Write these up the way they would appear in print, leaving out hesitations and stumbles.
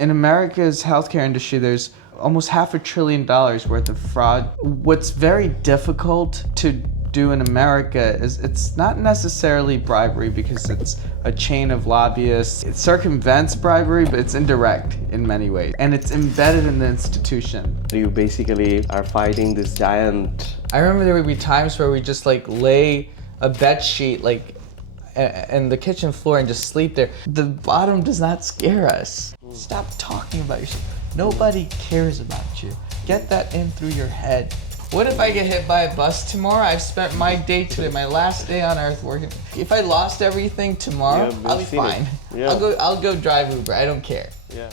In America's healthcare industry, there's almost $500 billion worth of fraud. What's very difficult to do in America is it's not necessarily bribery because it's a chain of lobbyists. It circumvents bribery, but it's indirect in many ways. And it's embedded in the institution. You basically are fighting this giant. I remember there would be times where we just lay a bed sheet in the kitchen floor and just sleep there. The bottom does not scare us. Stop talking about yourself. Nobody cares about you. Get that in through your head. What if I get hit by a bus tomorrow? I've spent my day today, my last day on earth working. If I lost everything tomorrow, I'll be fine. Yeah. I'll go drive Uber. I don't care. Yeah.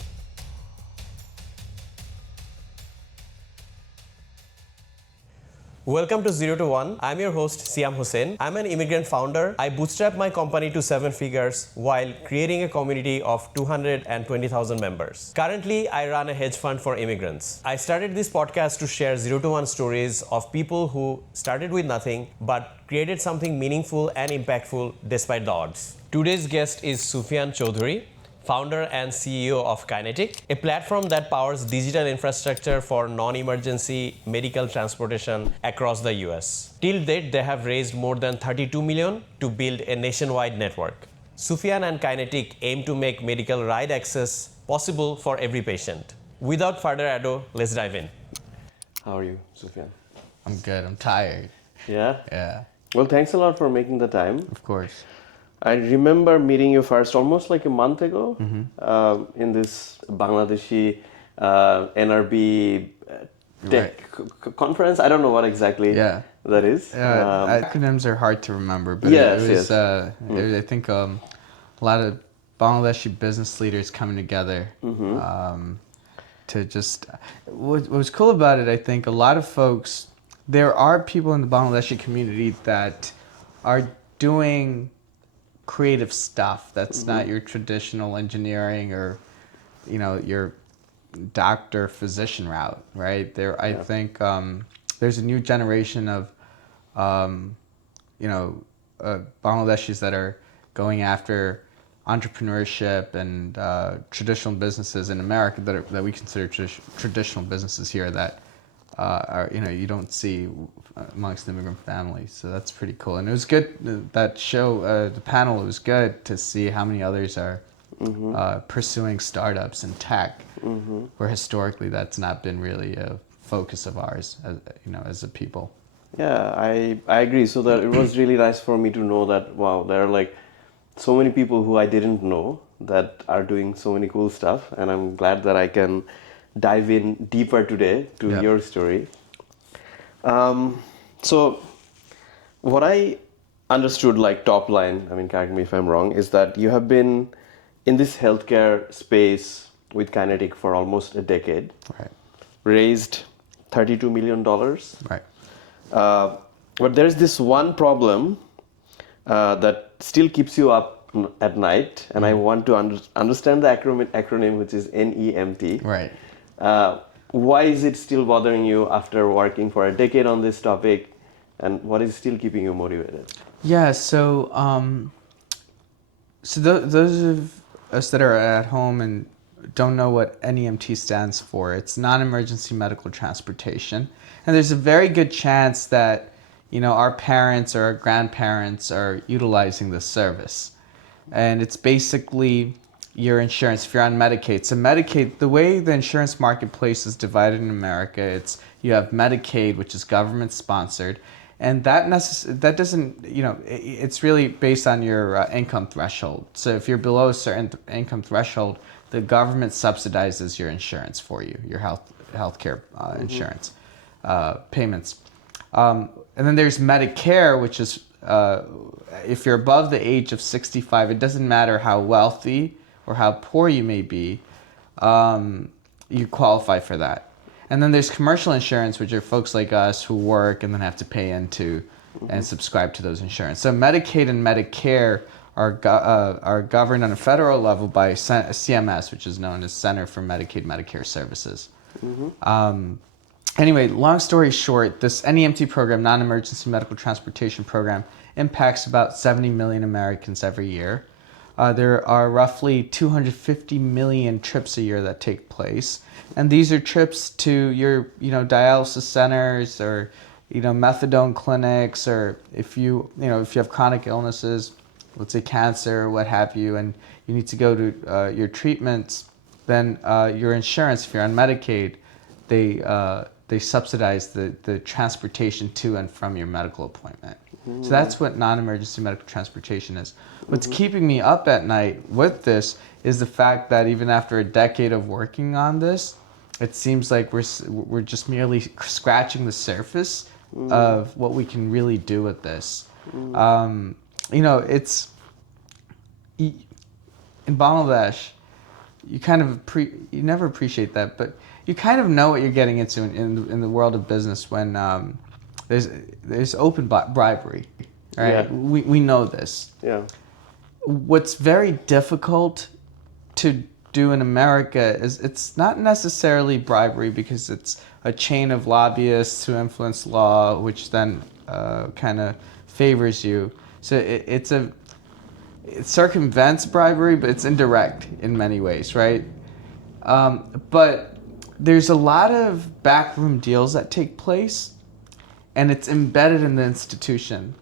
Welcome to 0 to 1. I'm your host, Siam Hussain. I'm an immigrant founder. I bootstrapped my company to 7 figures while creating a community of 220,000 members. Currently, I run a hedge fund for immigrants. I started this podcast to share 0 to 1 stories of people who started with nothing but created something meaningful and impactful despite the odds. Today's guest is Sufian Chowdhury, founder and CEO of Kinetic, a platform that powers digital infrastructure for non-emergency medical transportation across the US. Till date, they have raised more than 32 million to build a nationwide network. Sufian and Kinetic aim to make medical ride access possible for every patient. Without further ado, let's dive in. How are you, Sufian? I'm good. I'm tired. Yeah? Yeah. Well, thanks a lot for making the time. Of course. I remember meeting you first almost like a month ago in this Bangladeshi NRB tech conference. I don't know what exactly that is. Acronyms are hard to remember, but it was, I think a lot of Bangladeshi business leaders coming together to just... What was cool about it, I think, a lot of folks, there are people in the Bangladeshi community that are doing creative stuff that's not your traditional engineering or your doctor physician route, right? I think there's a new generation of Bangladeshis that are going after entrepreneurship and traditional businesses in America that we consider traditional businesses here that are you don't see amongst immigrant families. So that's pretty cool. And it was good, that show, the panel, it was good to see how many others are pursuing startups and tech, where historically that's not been really a focus of ours, as a people. Yeah, I agree. So that it was really nice for me to know that, wow, there are like so many people who I didn't know that are doing so many cool stuff. And I'm glad that I can dive in deeper today to your story. So what I understood, like top line, I mean, correct me if I'm wrong, is that you have been in this healthcare space with Kinetic for almost a decade. Right. Raised $32 million. Right. But there's this one problem that still keeps you up at night, and I want to understand the acronym, which is NEMT. Right. Why is it still bothering you after working for a decade on this topic, and what is still keeping you motivated? Yeah, so those of us that are at home and don't know what NEMT stands for, it's non-emergency medical transportation. And there's a very good chance that, our parents or our grandparents are utilizing this service. And it's basically your insurance if you're on Medicaid. So Medicaid, the way the insurance marketplace is divided in America, you have Medicaid, which is government sponsored, and that doesn't, it's really based on your income threshold. So if you're below a certain income threshold, the government subsidizes your insurance for you, your healthcare insurance payments. And then there's Medicare, which is if you're above the age of 65, it doesn't matter how wealthy or how poor you may be, you qualify for that. And then there's commercial insurance, which are folks like us who work and then have to pay into and subscribe to those insurance. So Medicaid and Medicare are governed on a federal level by CMS, which is known as Center for Medicaid Medicare Services. Anyway, long story short, this NEMT program, non-emergency medical transportation program, impacts about 70 million Americans every year. There are roughly 250 million trips a year that take place, and these are trips to your, dialysis centers or, methadone clinics, or if you have chronic illnesses, let's say cancer or what have you, and you need to go to your treatments, then your insurance, if you're on Medicaid, they subsidize the transportation to and from your medical appointment. So that's what non-emergency medical transportation is. What's keeping me up at night with this is the fact that even after a decade of working on this, it seems like we're just merely scratching the surface of what we can really do with this. It's in Bangladesh, you never appreciate that, but you kind of know what you're getting into in the world of business when there's open bribery, right? Yeah. We know this. Yeah. What's very difficult to do in America is it's not necessarily bribery, because it's a chain of lobbyists who influence law, which then kind of favors you. So it circumvents bribery, but it's indirect in many ways, right? But there's a lot of backroom deals that take place, and it's embedded in the institution.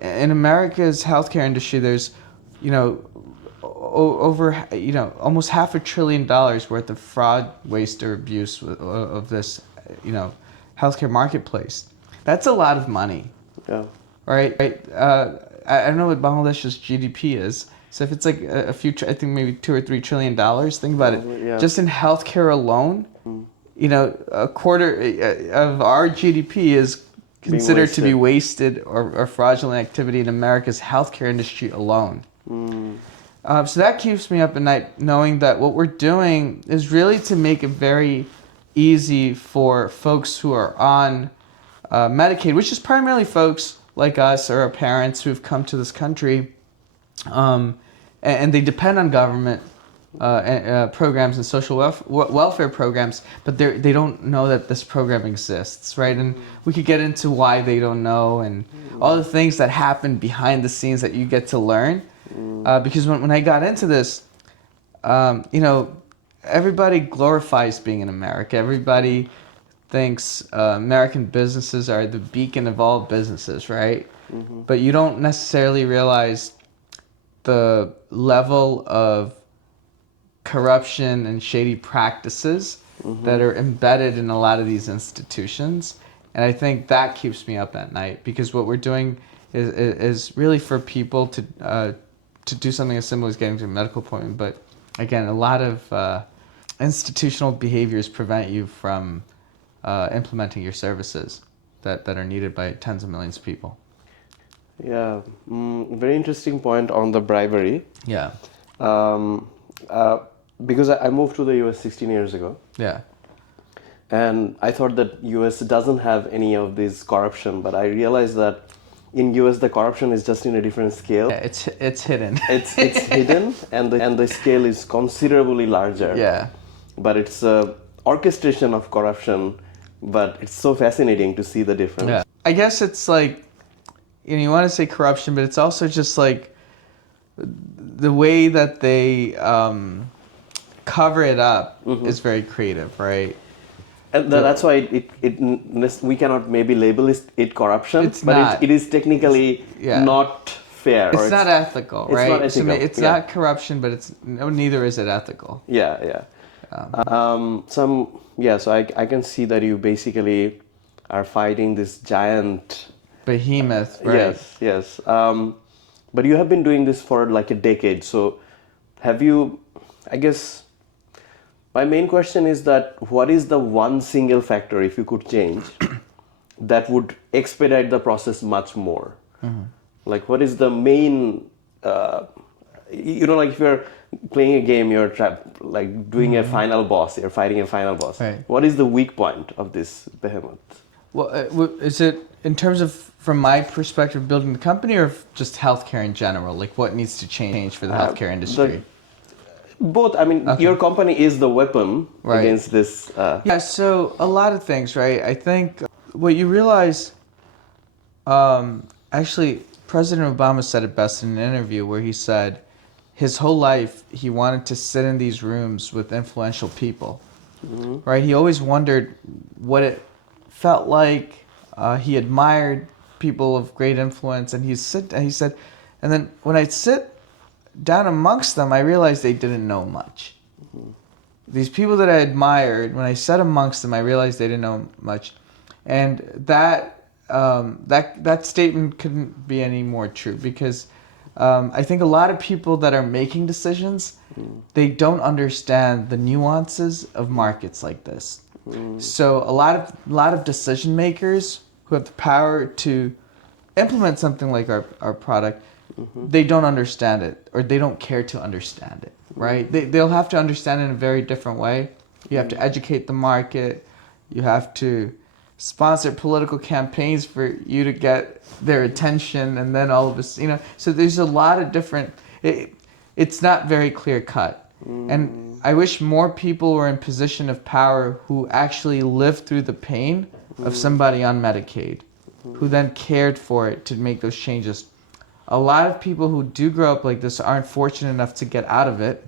In America's healthcare industry, there's, over, almost $500 billion worth of fraud, waste, or abuse of this, healthcare marketplace. That's a lot of money. Yeah. Right? I don't know what Bangladesh's GDP is. So if it's like I think maybe $2 or $3 trillion, think about it. Yeah. Just in healthcare alone, a quarter of our GDP is considered to be wasted or fraudulent activity in America's healthcare industry alone. So that keeps me up at night, knowing that what we're doing is really to make it very easy for folks who are on Medicaid, which is primarily folks like us or our parents who've come to this country, and they depend on government programs and social welfare programs, but they don't know that this program exists, right? And we could get into why they don't know and all the things that happen behind the scenes that you get to learn. Because when I got into this, everybody glorifies being in America. Everybody thinks American businesses are the beacon of all businesses, right? But you don't necessarily realize the level of corruption and shady practices that are embedded in a lot of these institutions. And I think that keeps me up at night, because what we're doing is really for people to do something as simple as getting to a medical appointment. But again, a lot of institutional behaviors prevent you from implementing your services that are needed by tens of millions of people. Yeah, very interesting point on the bribery. Yeah. Because I moved to the US 16 years ago. Yeah. And I thought that US doesn't have any of this corruption, but I realized that in US the corruption is just in a different scale. Yeah, it's hidden. It's hidden, and the scale is considerably larger. Yeah. But it's a orchestration of corruption, but it's so fascinating to see the difference. Yeah. I guess it's like, you want to say corruption, but it's also just like the way that they cover it up is very creative, right? And that's why we cannot maybe label it corruption, it is technically not fair. It's not ethical, right? Not ethical. So it's not corruption, but neither is it ethical. Yeah. So I can see that you basically are fighting this giant behemoth, right? Yes. But you have been doing this for like a decade. So have you, I guess, my main question is that what is the one single factor, if you could change, that would expedite the process much more? Like what is the main, like if you're playing a game, you're like doing a final boss, you're fighting a final boss. Right. What is the weak point of this behemoth? Well, is it in terms of, from my perspective, building the company, or just healthcare in general? Like what needs to change for the healthcare industry? Both. I mean, your company is the weapon against this. Yeah, so a lot of things, right? I think what you realize, actually, President Obama said it best in an interview where he said, his whole life he wanted to sit in these rooms with influential people, right? He always wondered what it felt like. He admired people of great influence, and he said, and then when I sit down amongst them, I realized they didn't know much. These people that I admired, when I sat amongst them, I realized they didn't know much, and that statement couldn't be any more true, because I think a lot of people that are making decisions, they don't understand the nuances of markets like this. So a lot of decision makers who have the power to implement something like our product, they don't understand it, or they don't care to understand it, right? They'll have to understand it in a very different way. You have to educate the market. You have to sponsor political campaigns for you to get their attention, and then all of this, so there's a lot of different, it's not very clear cut. And I wish more people were in position of power who actually lived through the pain of somebody on Medicaid, who then cared for it to make those changes. A lot of people who do grow up like this aren't fortunate enough to get out of it,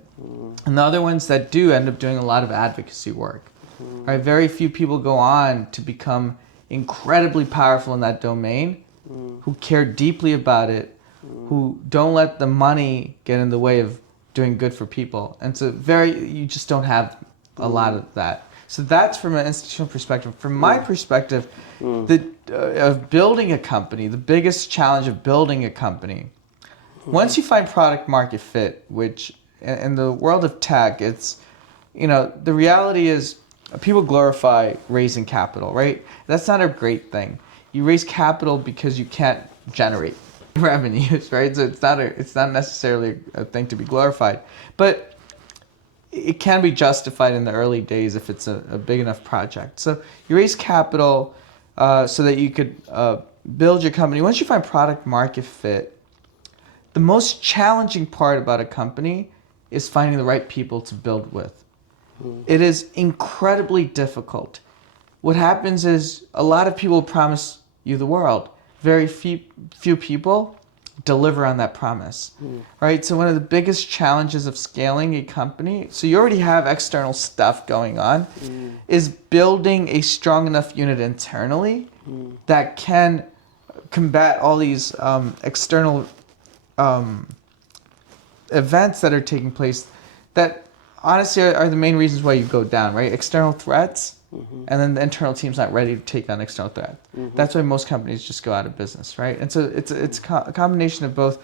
and the other ones that do end up doing a lot of advocacy work. Right? Very few people go on to become incredibly powerful in that domain, who care deeply about it, who don't let the money get in the way of doing good for people. And so you just don't have a lot of that. So that's from an institutional perspective. From my perspective, of building a company, the biggest challenge of building a company, once you find product market fit, which in the world of tech, it's, the reality is people glorify raising capital, right? That's not a great thing. You raise capital because you can't generate revenues, right? So it's not necessarily a thing to be glorified, but it can be justified in the early days if it's a big enough project. So you raise capital so that you could build your company. Once you find product market fit, the most challenging part about a company is finding the right people to build with. It is incredibly difficult. What happens is a lot of people promise you the world. Very few people deliver on that promise, right? So one of the biggest challenges of scaling a company, so you already have external stuff going on, is building a strong enough unit internally that can combat all these external events that are taking place that honestly are the main reasons why you go down, right? External threats, and then the internal team's not ready to take on external threat. That's why most companies just go out of business, right? And so it's a combination of both.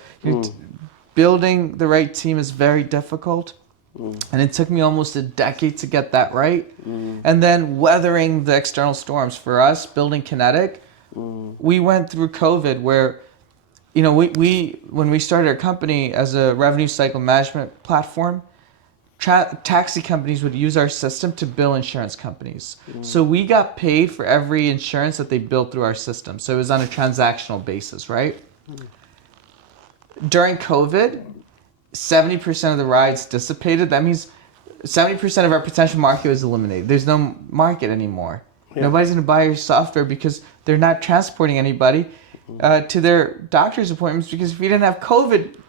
Building the right team is very difficult, and it took me almost a decade to get that right. And then weathering the external storms. For us, building Kinetic, we went through COVID where, we when we started our company as a revenue cycle management platform, taxi companies would use our system to bill insurance companies. So we got paid for every insurance that they billed through our system. So it was on a transactional basis, right? During COVID, 70% of the rides dissipated. That means 70% of our potential market was eliminated. There's no market anymore. Nobody's going to buy your software because they're not transporting anybody to their doctor's appointments, because if you didn't have COVID,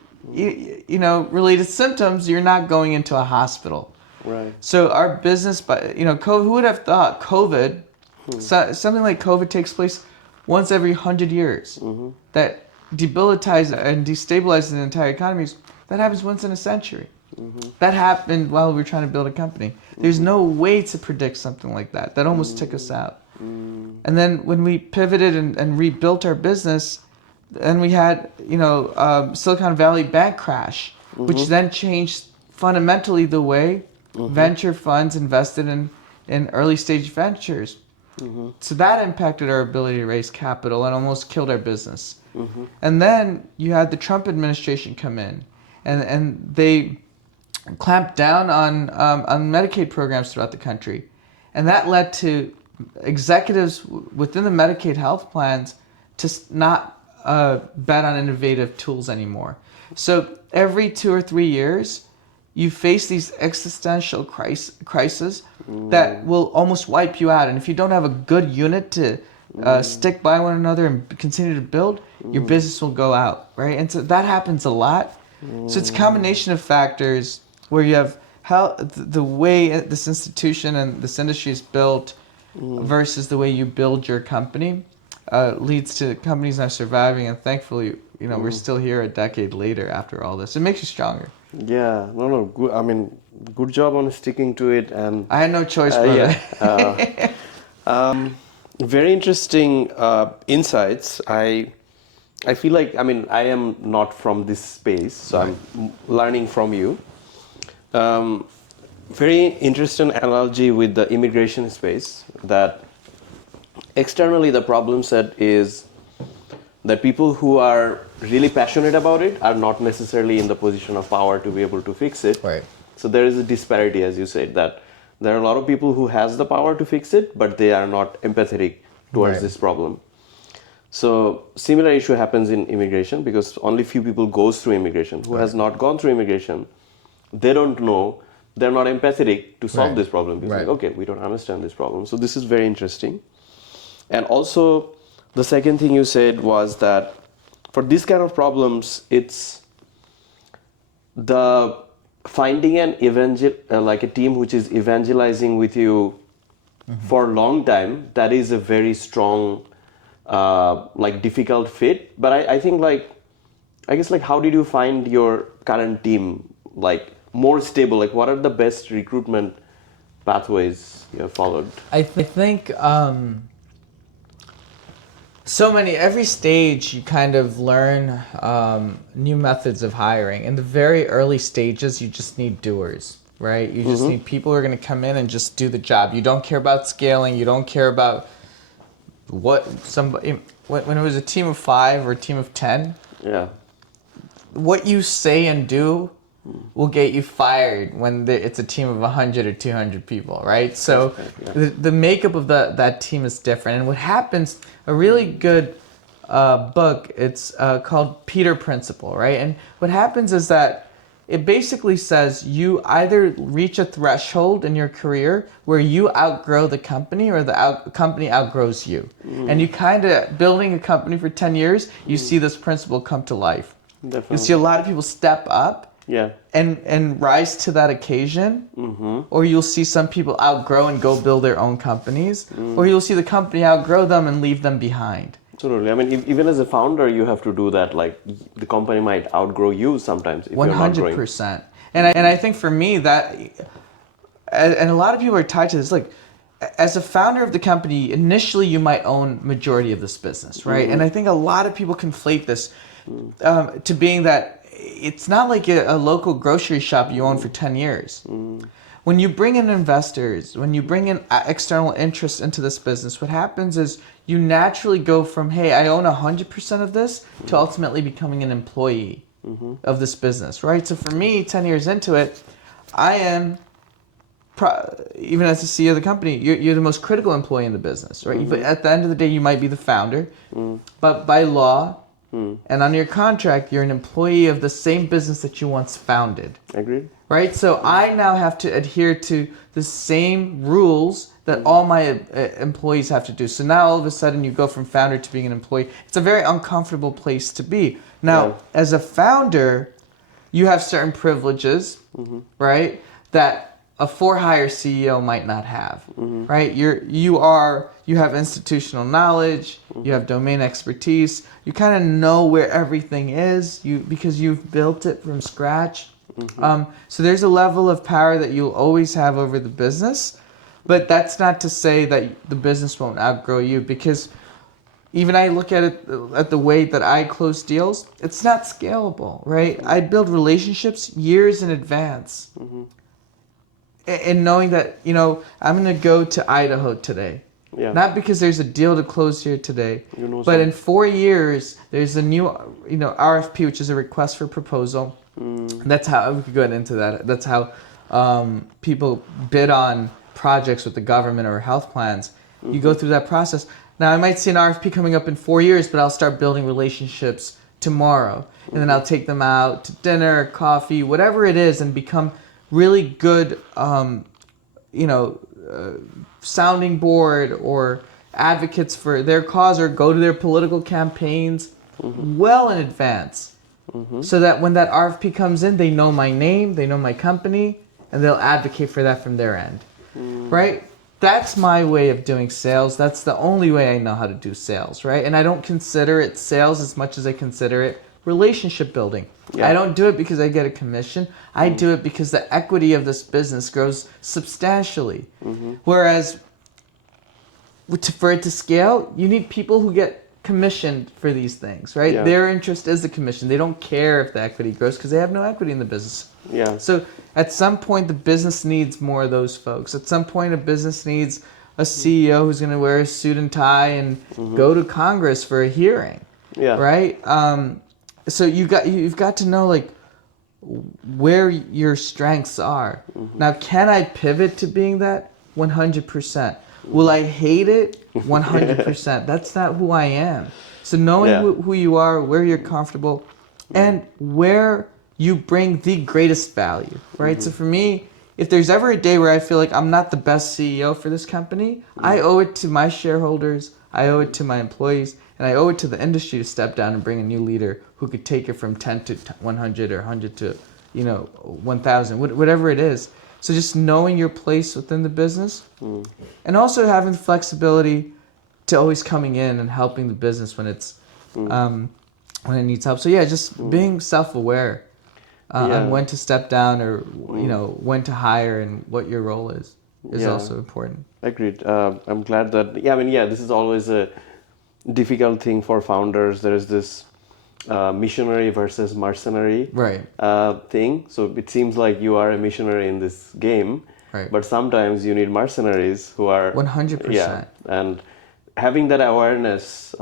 related symptoms, you're not going into a hospital. Right. So our business, who would have thought COVID, something like COVID takes place once every 100 years, that debilitizes and destabilizes the entire economies, that happens once in a century. That happened while we were trying to build a company. There's no way to predict something like that. That almost took us out. And then when we pivoted and rebuilt our business, and we had, Silicon Valley bank crash, which then changed fundamentally the way venture funds invested in early stage ventures. So that impacted our ability to raise capital and almost killed our business. And then you had the Trump administration come in, and they clamped down on Medicaid programs throughout the country. And that led to executives within the Medicaid health plans to not bet on innovative tools anymore. So every 2 or 3 years, you face these existential crises that will almost wipe you out. And if you don't have a good unit to stick by one another and continue to build, your business will go out, right? And so that happens a lot. So it's a combination of factors where you have how the way this institution and this industry is built versus the way you build your company leads to companies not surviving, and thankfully, we're still here a decade later after all this. It makes you stronger. Yeah, no, good. I mean, good job on sticking to it, and I had no choice, brother. very interesting insights. I feel like, I mean, I am not from this space, so I'm learning from you. Very interesting analogy with the immigration space, that externally the problem set is that people who are really passionate about it are not necessarily in the position of power to be able to fix it. Right. So there is a disparity, as you said, that there are a lot of people who has the power to fix it, but they are not empathetic towards this problem. So similar issue happens in immigration, because only few people goes through immigration. Who has not gone through immigration, they don't know, they're not empathetic to solve this problem. Because like, okay, we don't understand this problem. So this is very interesting. And also, the second thing you said was that for this kind of problems, it's the finding an like a team which is evangelizing with you for a long time. That is a very strong, like difficult fit. But I think I guess how did you find your current team like more stable? Like, what are the best recruitment pathways you have followed? I think every stage you kind of learn new methods of hiring. In the very early stages, you just need doers, right? You just need people who are going to come in and just do the job. You don't care about scaling. You don't care about what somebody, when it was a team of 5 or a team of 10, what you say and do will get you fired when it's a team of 100 or 200 people, right? So the makeup of that team is different. And what happens, a really good book, it's called Peter Principle, right? And what happens is that it basically says you either reach a threshold in your career where you outgrow the company or the company outgrows you. And you kind of, building a company for 10 years, you see this principle come to life. Definitely. You see a lot of people step up and rise to that occasion, or you'll see some people outgrow and go build their own companies, or you'll see the company outgrow them and leave them behind. Absolutely. I mean, even as a founder, you have to do that. Like, the company might outgrow you sometimes if you're not growing. 100%. And I think for me that, and a lot of people are tied to this, like, as a founder of the company, initially you might own majority of this business, right? And I think a lot of people conflate this to being that it's not like a local grocery shop you own for 10 years. When you bring in investors, when you bring in external interest into this business, what happens is you naturally go from, hey, I own 100% of this, to ultimately becoming an employee of this business, right? So for me, 10 years into it, I am, even as the CEO of the company, you're the most critical employee in the business, right? But at the end of the day, you might be the founder, but by law, and on your contract, you're an employee of the same business that you once founded. Agreed. Right? So I now have to adhere to the same rules that all my employees have to do. So now all of a sudden you go from founder to being an employee. It's a very uncomfortable place to be. Now, as a founder, you have certain privileges, right? That a for-hire CEO might not have, right? You have institutional knowledge, you have domain expertise, you kind of know where everything is, because you've built it from scratch. So there's a level of power that you'll always have over the business, but that's not to say that the business won't outgrow you, because even I look at it at the way that I close deals, it's not scalable, right? I build relationships years in advance. And knowing that, I'm going to go to Idaho today. Not because there's a deal to close here today, but in 4 years, there's a new, RFP, which is a request for proposal. That's how, we could go into that. That's how people bid on projects with the government or health plans. You go through that process. Now, I might see an RFP coming up in 4 years, but I'll start building relationships tomorrow. And then I'll take them out to dinner, coffee, whatever it is, and become really good, sounding board or advocates for their cause, or go to their political campaigns well in advance. so that when that RFP comes in, they know my name, they know my company, and they'll advocate for that from their end, right? That's my way of doing sales. That's the only way I know how to do sales, right? And I don't consider it sales as much as I consider it relationship building. Yeah. I don't do it because I get a commission. I do it because the equity of this business grows substantially. Whereas for it to scale, you need people who get commissioned for these things, right? Yeah. Their interest is the commission. They don't care if the equity grows because they have no equity in the business. Yeah. So at some point, the business needs more of those folks. At some point, a business needs a CEO who's going to wear a suit and tie and go to Congress for a hearing, Yeah. right? So you've got to know like where your strengths are. Now, can I pivot to being that? 100%. Will I hate it? 100%. That's not who I am. So knowing who you are, where you're comfortable, and where you bring the greatest value, right? So for me, if there's ever a day where I feel like I'm not the best CEO for this company, I owe it to my shareholders, I owe it to my employees, and I owe it to the industry to step down and bring a new leader who could take it from 10 to 100 or 100 to 1,000, whatever it is. So just knowing your place within the business, and also having the flexibility to always coming in and helping the business when it's when it needs help. So yeah, just being self-aware on when to step down or when to hire and what your role is also important. Agreed. I'm glad that this is always a difficult thing for founders. There is this missionary versus mercenary thing. So it seems like you are a missionary in this game, but sometimes you need mercenaries who are 100%. Yeah, and having that awareness.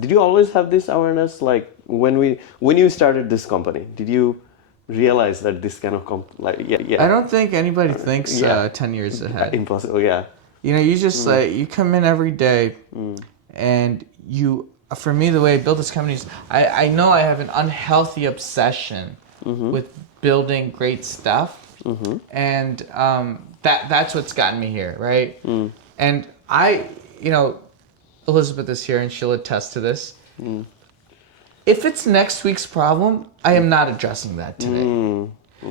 Did you always have this awareness? Like when you started this company, did you realize that this kind of I don't think anybody thinks 10 years ahead. Impossible. Yeah. You just like you come in every day, and you. For me, the way I build this company is I know I have an unhealthy obsession with building great stuff, and that's what's gotten me here, right? And Elizabeth is here and she'll attest to this. If it's next week's problem, I am not addressing that today.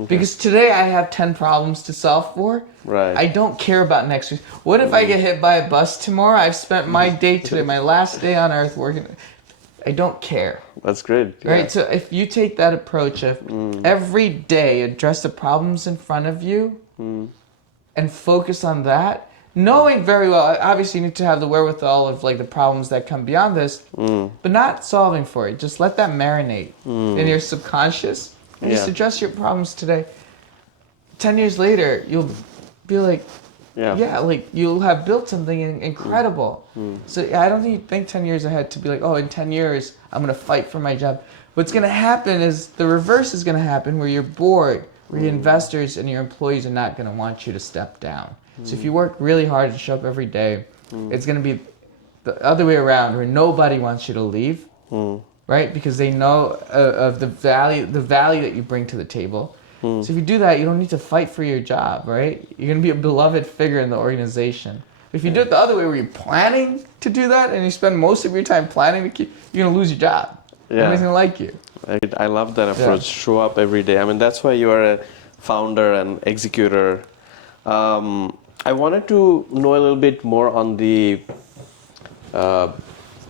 Because today I have 10 problems to solve for. Right. I don't care about next week. What if I get hit by a bus tomorrow? I've spent my day today, my last day on earth working. I don't care. That's great. Yeah. Right? So if you take that approach of every day address the problems in front of you and focus on that, knowing very well, obviously you need to have the wherewithal of like the problems that come beyond this, but not solving for it. Just let that marinate in your subconscious. And just address your problems today. 10 years later, you'll be like, like you'll have built something incredible. So I don't think 10 years ahead to be like, oh, in 10 years, I'm going to fight for my job. What's going to happen is the reverse is going to happen where you're bored, where your investors and your employees are not going to want you to step down. So if you work really hard and show up every day, it's going to be the other way around where nobody wants you to leave. Right, because they know of the value that you bring to the table. So if you do that, you don't need to fight for your job, right? You're gonna be a beloved figure in the organization. But if you do it the other way, where you're planning to do that, and you spend most of your time planning to you're gonna lose your job. Nobody's gonna like you. I love that approach. Show up every day. I mean, that's why you are a founder and executor. I wanted to know a little bit more on the.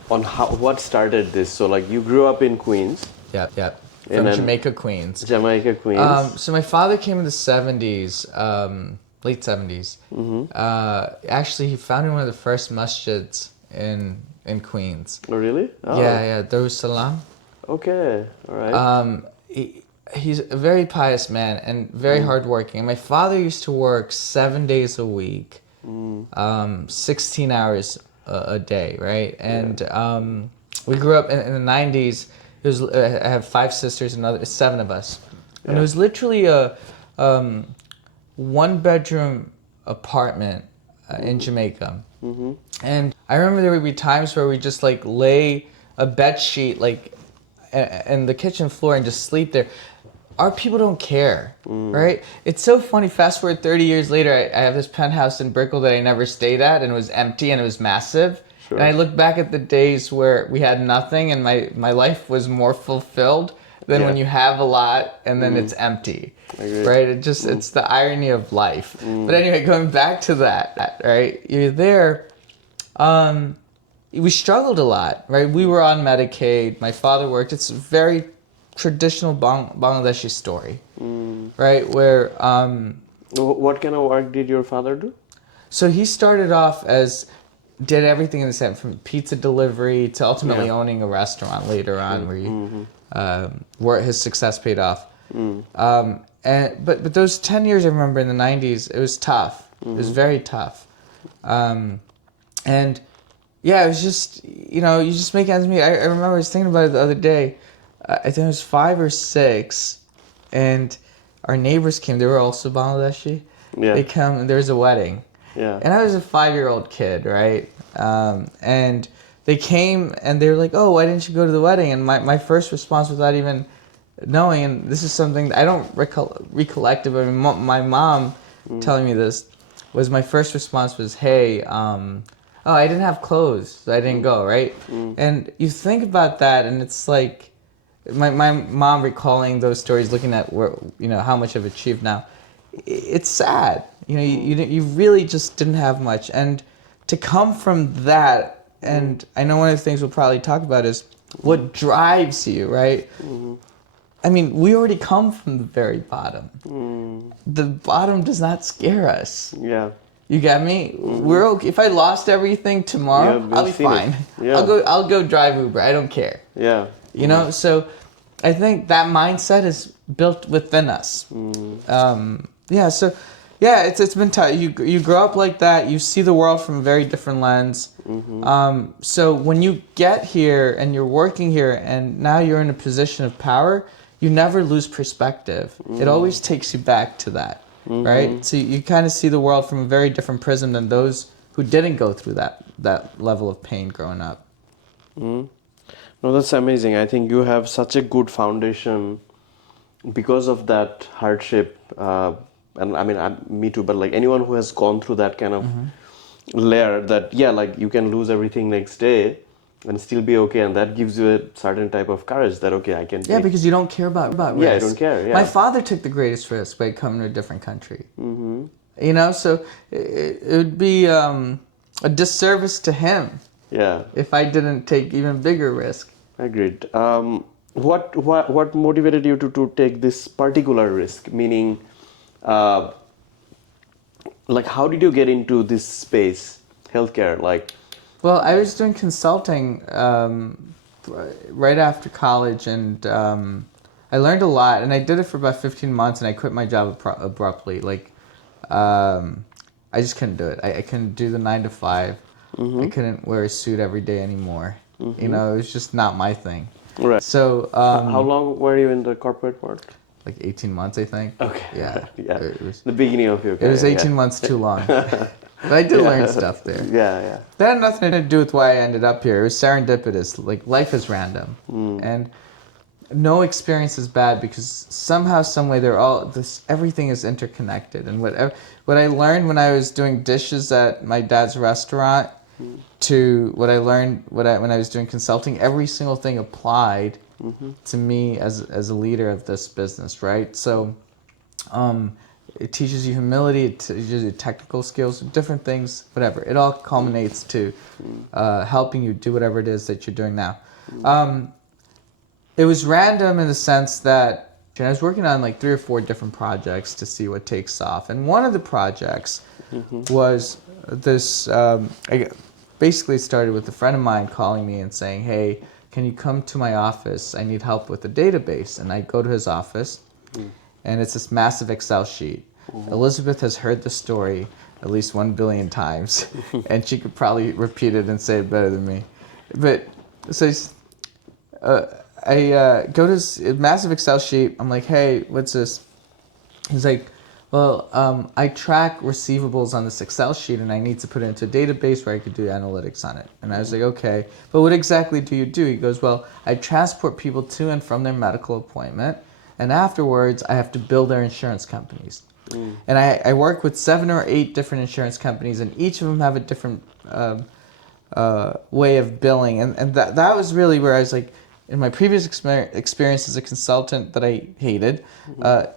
On what started this. So like you grew up in Queens. Yep. From Jamaica, Queens. Jamaica, Queens. So my father came in the 70s, late 70s. Actually, he founded one of the first masjids in Queens. Oh, really? Oh. Yeah, Darus Salam. Okay, all right. He's a very pious man and very hardworking. My father used to work 7 days a week, 16 hours a day, right? And we grew up in the 90s. It was I have 5 sisters and 7 of us, and it was literally a 1-bedroom apartment in Jamaica. And I remember there would be times where we just like lay a bed sheet like in the kitchen floor and just sleep there. Our people don't care, right? It's so funny. Fast forward 30 years later, I have this penthouse in Brickell that I never stayed at, and it was empty and it was massive. Sure. And I look back at the days where we had nothing and my life was more fulfilled. than Yeah. when you have a lot and then it's empty, Agreed. right? It's the irony of life. But anyway, going back to that, right? You're there. We struggled a lot, right? We were on Medicaid. My father worked. It's a very traditional Bangladeshi story, right? Where What kind of work did your father do? so he started off as did everything in the same from pizza delivery to ultimately Yeah. owning a restaurant later on, where he where his success paid off. But those 10 years I remember in the 90s, it was tough. It was very tough, and yeah, it was just you just make ends meet. I remember I was thinking about it the other day. I think it was 5 or 6, and our neighbors came. They were also Bangladeshi. Yeah. They come and there was a wedding. Yeah. And I was a 5-year-old kid, right? And they came and they were like, "Oh, why didn't you go to the wedding?" And my first response, without even knowing, and this is something that I don't recollect of. I mean, my mom telling me this was my first response was, "Hey, oh, I didn't have clothes, so I didn't go." Right? And you think about that, and it's like my mom recalling those stories, looking at where how much I've achieved now. It's sad. You really just didn't have much, and to come from that, and I know one of the things we'll probably talk about is what drives you, right? I mean, we already come from the very bottom. The bottom does not scare us. Yeah. You get me? We're okay. If I lost everything tomorrow, Yeah, I'll be seen it. fine. Yeah. I'll go drive Uber. I don't care. Yeah. So I think that mindset is built within us. It's been tough. You grow up like that. You see the world from a very different lens. So when you get here and you're working here and now you're in a position of power, you never lose perspective. It always takes you back to that, right? So you kind of see the world from a very different prism than those who didn't go through that level of pain growing up. No, that's amazing. I think you have such a good foundation because of that hardship. And I mean, me too, but like anyone who has gone through that kind of layer that, like you can lose everything next day and still be okay. And that gives you a certain type of courage that, okay, I can Yeah, take. because you don't care about risk. Yeah, I don't care, yeah. My father took the greatest risk by coming to a different country. So it would be a disservice to him Yeah, if I didn't take even bigger risk. agreed. What motivated you to take this particular risk? Meaning, like, how did you get into this space, healthcare? Like, Well, I was doing consulting right after college, and I learned a lot. And I did it for about 15 months, and I quit my job abruptly. Like, I just couldn't do it. I couldn't do the 9 to 5. I couldn't wear a suit every day anymore. It was just not my thing. right. So How long were you in the corporate world? like 18 months, I think. Okay. Yeah. Yeah. It was, The beginning of your it career. was 18 months too long. But I did learn stuff there. Yeah. That had nothing to do with why I ended up here. It was serendipitous. Like, life is random. And no experience is bad because somehow, some way, everything is interconnected. And what I learned when I was doing dishes at my dad's restaurant to what I learned when I was doing consulting, every single thing applied to me as a leader of this business, right? So it teaches you humility, it teaches you technical skills, different things, whatever. It all culminates to helping you do whatever it is that you're doing now. It was random in the sense that I was working on like 3 or 4 different projects to see what takes off. And one of the projects was this, I basically started with a friend of mine calling me and saying, "Hey, can you come to my office? I need help with a database." And I go to his office, and it's this massive Excel sheet. Elizabeth has heard the story at least 1 billion times, and she could probably repeat it and say it better than me. But so I go to this massive Excel sheet. I'm like, "Hey, what's this?" He's like, "Well, I track receivables on this Excel sheet, and I need to put it into a database where I could do analytics on it." And I was like, "Okay, but what exactly do you do?" He goes, "Well, I transport people to and from their medical appointment, and afterwards I have to bill their insurance companies." And I work with 7 or 8 different insurance companies, and each of them have a different way of billing. And that was really where I was like, in my previous experience as a consultant that I hated, I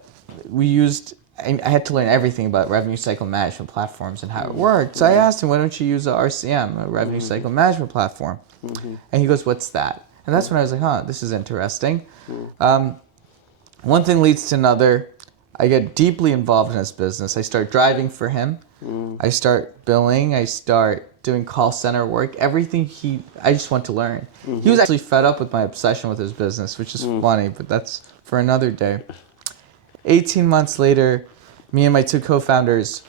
had to learn everything about revenue cycle management platforms and how it worked. So I asked him, why don't you use a RCM, a revenue cycle management platform? And he goes, what's that? And that's when I was like, this is interesting. One thing leads to another. I get deeply involved in his business. I start driving for him. I start billing. I start doing call center work. Everything I just want to learn. He was actually fed up with my obsession with his business, which is funny, but that's for another day. 18 months later, me and my two co-founders,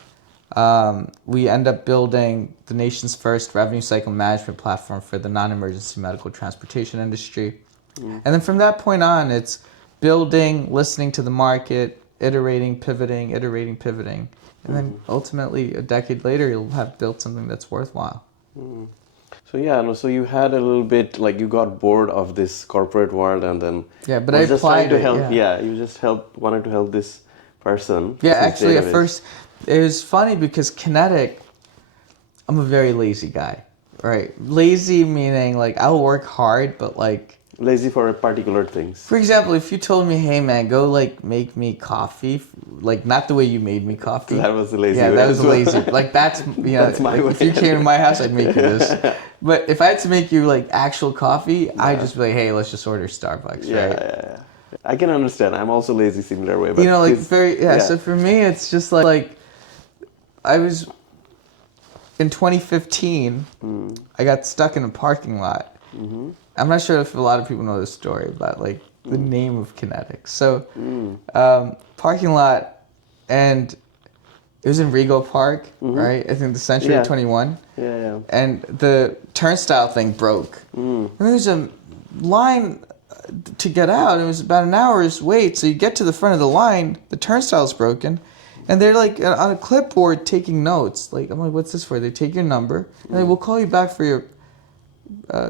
we end up building the nation's first revenue cycle management platform for the non-emergency medical transportation industry. And then from that point on, it's building, listening to the market, iterating, pivoting. And then ultimately, a decade later, you'll have built something that's worthwhile. So so you had a little bit, like you got bored of this corporate world and then but I just applied trying to it, help. You just wanted to help this person. Yeah, this actually, at database. first, it was funny because Kinetic, I'm a very lazy guy, right? Lazy meaning like I'll work hard, but like Lazy for particular things. for example, if you told me, hey man, go like make me coffee, like not the way you made me coffee. That was the lazy Yeah, way that was as well. lazy. Like that's That's my like, way. if you came to my house, I'd make you this. But if I had to make you like actual coffee, I'd just be like, hey, let's just order Starbucks, right? Yeah. I can understand. I'm also lazy similar way. But You know, like please- So for me, it's just like I was in 2015. I got stuck in a parking lot. I'm not sure if a lot of people know this story about like the name of Kinetic. So parking lot, and it was in Regal Park, right? I think the Century 21. Yeah. And the turnstile thing broke. And there's a line to get out. It was about an hour's wait. So you get to the front of the line, the turnstile's broken, and they're like on a clipboard taking notes. Like I'm like, what's this for? They take your number and they will call you back for your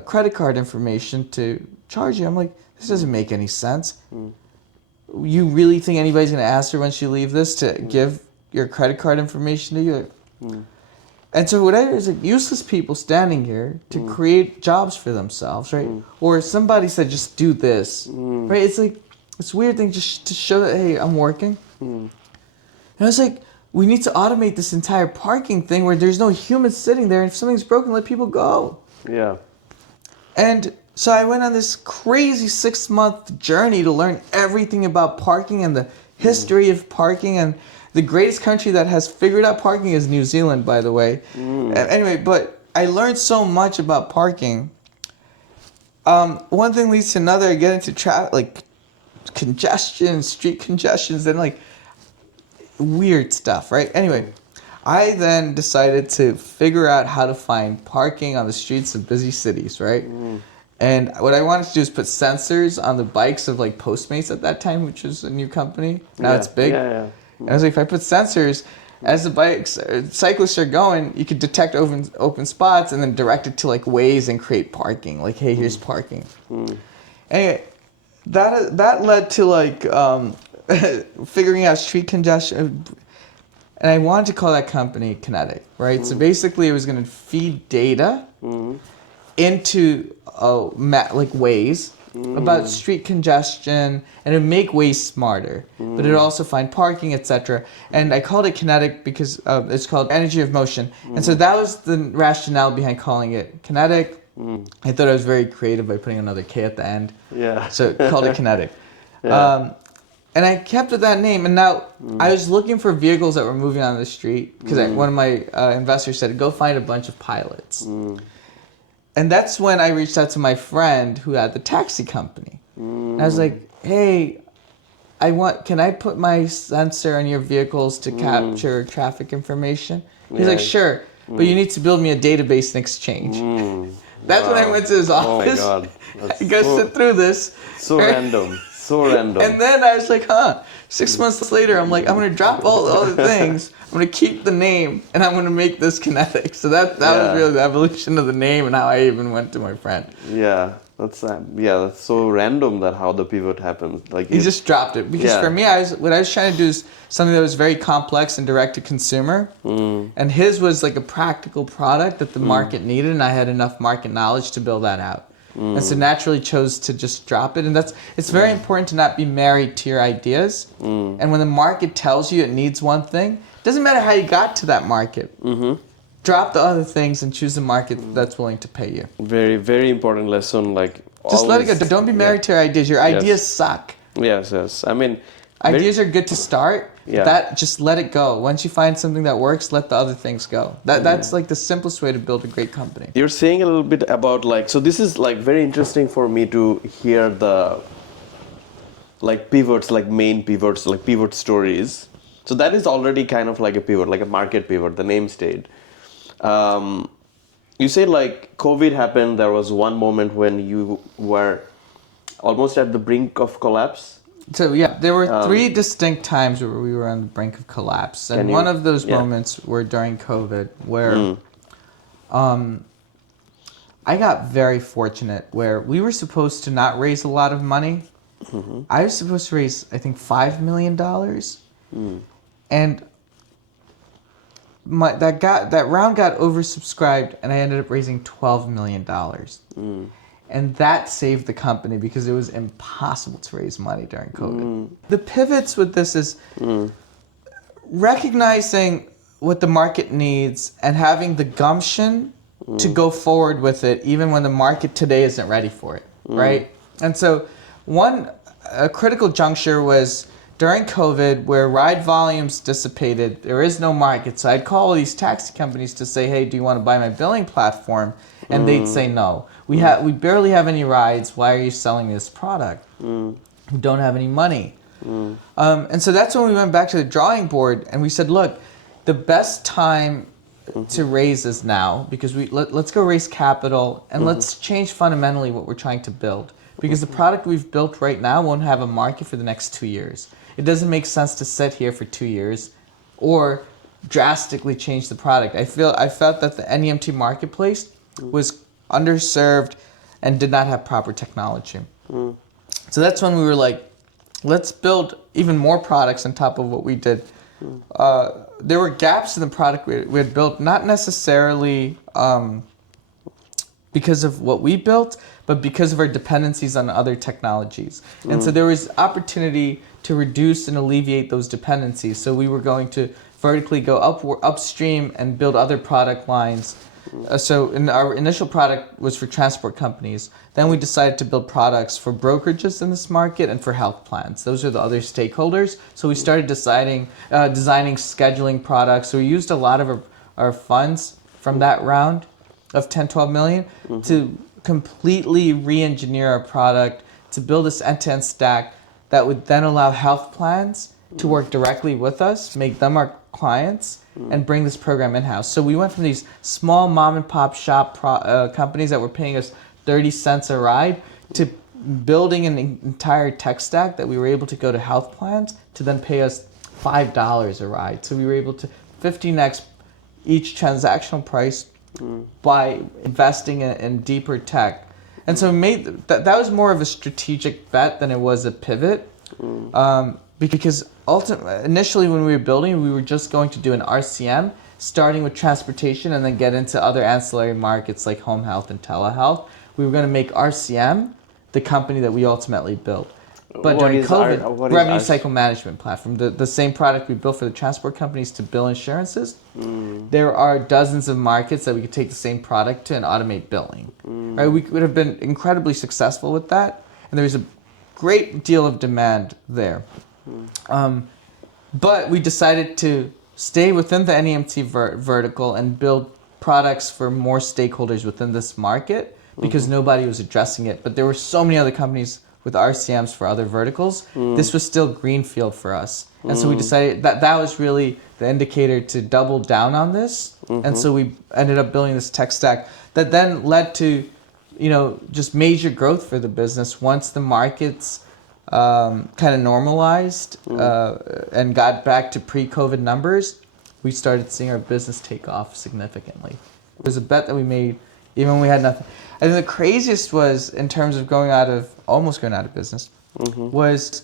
credit card information to charge you. I'm like, this doesn't make any sense. You really think anybody's gonna ask her when she leave this to give your credit card information to you? And so whatever is like useless people standing here to create jobs for themselves, right? Or somebody said just do this, right? It's like this weird thing just to show that hey, I'm working. And I was like, we need to automate this entire parking thing where there's no human sitting there, and if something's broken, let people go. Yeah. And so I went on this crazy 6-month journey to learn everything about parking and the history of parking. And the greatest country that has figured out parking is New Zealand, by the way. Anyway, but I learned so much about parking. One thing leads to another. I get into traffic, like congestion, street congestions, and like weird stuff, right? Anyway, I then decided to figure out how to find parking on the streets of busy cities, right? And what I wanted to do is put sensors on the bikes of like Postmates at that time, which was a new company. Now it's big. Yeah. And I was like, if I put sensors, as the cyclists are going, you could detect open spots and then direct it to like ways and create parking. Like, hey, here's parking. Anyway, that led to like figuring out street congestion. And I wanted to call that company Kinetic, right? So basically, it was going to feed data into like Waze about street congestion, and it'd make Waze smarter. But it'd also find parking, etc. And I called it Kinetic because it's called energy of motion. And so that was the rationale behind calling it Kinetic. I thought I was very creative by putting another K at the end. Yeah. So called it Kinetic. Yeah. And I kept with that name, and now I was looking for vehicles that were moving on the street because one of my investors said, go find a bunch of pilots. And that's when I reached out to my friend who had the taxi company. And I was like, hey, can I put my sensor on your vehicles to capture traffic information? He's like, sure, but you need to build me a database and exchange. That's when I went to his office. Oh my God. I go sit through this. So random. So random. And then I was like, 6 months later, I'm like, I'm going to drop all the other things. I'm going to keep the name, and I'm going to make this Kinetic. So that was really the evolution of the name and how I even went to my friend. Yeah, that's so random that how the pivot happens. Like He just dropped it. Because for me, what I was trying to do is something that was very complex and direct to consumer. And his was like a practical product that the market needed, and I had enough market knowledge to build that out. And so naturally chose to just drop it. And it's very important to not be married to your ideas. And when the market tells you it needs one thing, it doesn't matter how you got to that market. Drop the other things and choose a market that's willing to pay you. Very, very important lesson. Like Just let it go. Don't be married to your ideas. Your ideas suck. Yes. I mean, ideas are good to start. Yeah. That just let it go. Once you find something that works, let the other things go. That's like the simplest way to build a great company. You're saying a little bit about like, so this is like very interesting for me to hear the like pivots, like main pivots, like pivot stories. So that is already kind of like a pivot, like a market pivot, the name stayed. You say like COVID happened, there was one moment when you were almost at the brink of collapse. So yeah, there were 3 distinct times where we were on the brink of collapse, and one of those moments were during COVID, where I got very fortunate. Where we were supposed to not raise a lot of money, I was supposed to raise I think $5 million, and that round got oversubscribed, and I ended up raising $12 million. And that saved the company because it was impossible to raise money during COVID. The pivots with this is recognizing what the market needs and having the gumption to go forward with it even when the market today isn't ready for it, right? And so a critical juncture was during COVID where ride volumes dissipated. There is no market. So I'd call these taxi companies to say, hey, do you want to buy my billing platform? And they'd say no. We barely have any rides. Why are you selling this product? We don't have any money. And so that's when we went back to the drawing board and we said, look, the best time to raise is now because let's go raise capital and let's change fundamentally what we're trying to build. Because the product we've built right now won't have a market for the next 2 years. It doesn't make sense to sit here for 2 years or drastically change the product. I felt that the NEMT marketplace was underserved and did not have proper technology. So that's when we were like, let's build even more products on top of what we did. There were gaps in the product we had built, not necessarily because of what we built, but because of our dependencies on other technologies. And so there was opportunity to reduce and alleviate those dependencies. So we were going to vertically go upstream and build other product lines. So our initial product was for transport companies. Then we decided to build products for brokerages in this market and for health plans. Those are the other stakeholders. So we started designing scheduling products. So we used a lot of our funds from that round of 10, 12 million to completely re-engineer our product to build this end-to-end stack that would then allow health plans to work directly with us, make them our clients, and bring this program in-house. So we went from these small mom-and-pop shop companies that were paying us 30 cents a ride to building an entire tech stack that we were able to go to health plans to then pay us $5 a ride. So we were able to 15x each transactional price by investing in deeper tech. And so that was more of a strategic bet than it was a pivot. Because initially when we were building, we were just going to do an RCM, starting with transportation and then get into other ancillary markets like home health and telehealth. We were going to make RCM the company that we ultimately built. But during COVID, revenue cycle management platform, the same product we built for the transport companies to bill insurances, there are dozens of markets that we could take the same product to and automate billing. Right? We would have been incredibly successful with that, and there's a great deal of demand there. But we decided to stay within the NEMT vertical and build products for more stakeholders within this market because nobody was addressing it. But there were so many other companies with RCMs for other verticals. This was still greenfield for us. And so we decided that was really the indicator to double down on this. And so we ended up building this tech stack that then led to, just major growth for the business once the markets kind of normalized and got back to pre-COVID numbers. We started seeing our business take off significantly. It was a bet that we made even when we had nothing. I think the craziest was in terms of almost going out of business, was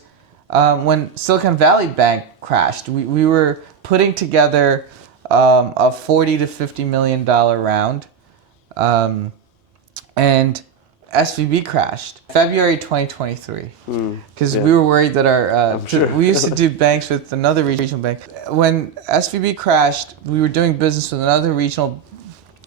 when Silicon Valley Bank crashed. We were putting together a $40 to $50 million round, and SVB crashed February 2023 because yeah. we were worried that our sure. we used to do banks with another regional bank. When SVB crashed, we were doing business with another regional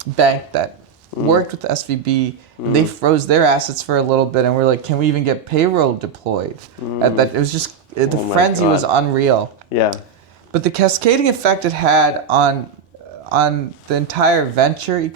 bank that worked with SVB. And they froze their assets for a little bit, and we're like, can we even get payroll deployed? At that, it was just the Oh my frenzy was God. unreal. Yeah. But the cascading effect it had on the entire venture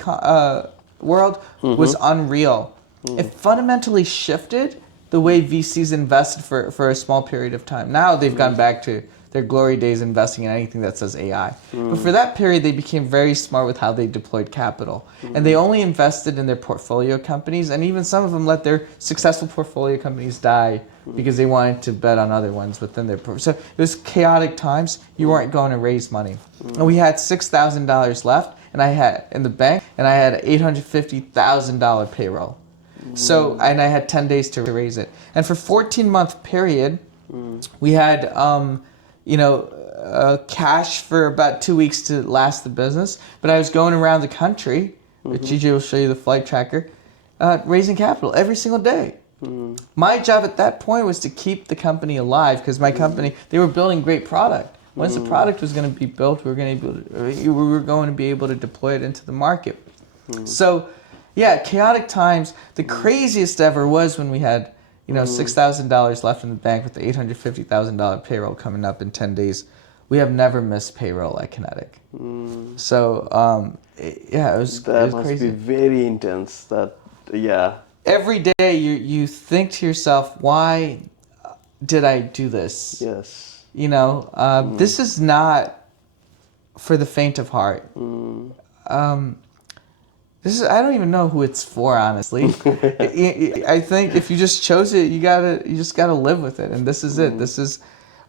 world was unreal. It fundamentally shifted the way VCs invested for a small period of time. Now they've gone back to their glory days investing in anything that says AI. But for that period, they became very smart with how they deployed capital. And they only invested in their portfolio companies, and even some of them let their successful portfolio companies die because they wanted to bet on other ones within their portfolio. So it was chaotic times. You weren't going to raise money. And we had $6,000 left and I had in the bank, and I had $850,000 payroll. So, and I had 10 days to raise it. And for 14-month period, we had cash for about 2 weeks to last the business. But I was going around the country, which GJ will show you the flight tracker, raising capital every single day. My job at that point was to keep the company alive because my company, they were building great product. Once the product was going to be built, we were going to be able to deploy it into the market. So, yeah, chaotic times. The craziest ever was when we had, $6,000 left in the bank with the $850,000 payroll coming up in 10 days. We have never missed payroll at Kinetic. So, it was That it was must crazy. be very intense. Yeah. Every day you think to yourself, why did I do this? Yes. This is not for the faint of heart. I don't even know who it's for, honestly. I think if you just chose it, you just gotta live with it, and this is it. This is,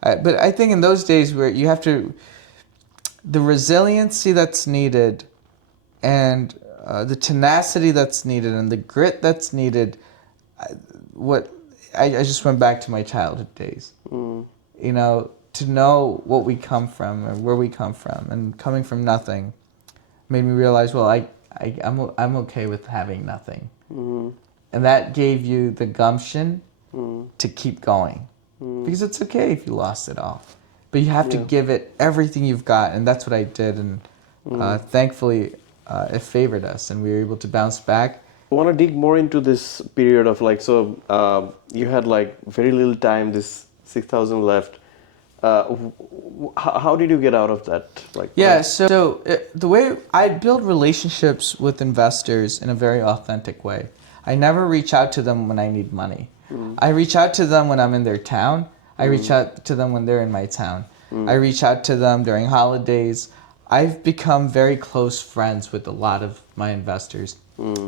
but I think in those days where you have to, the resiliency that's needed, and the tenacity that's needed, and the grit that's needed. I just went back to my childhood days. To know what we come from and where we come from, and coming from nothing, made me realize, well, I'm okay with having nothing, and that gave you the gumption to keep going, because it's okay if you lost it all, but you have to give it everything you've got, and that's what I did, and thankfully it favored us, and we were able to bounce back. I want to dig more into this period of you had very little time, this 6,000 left. How did you get out of that? The way I build relationships with investors in a very authentic way. I never reach out to them when I need money. I reach out to them when I'm in their town. I reach out to them when they're in my town. I reach out to them during holidays. I've become very close friends with a lot of my investors.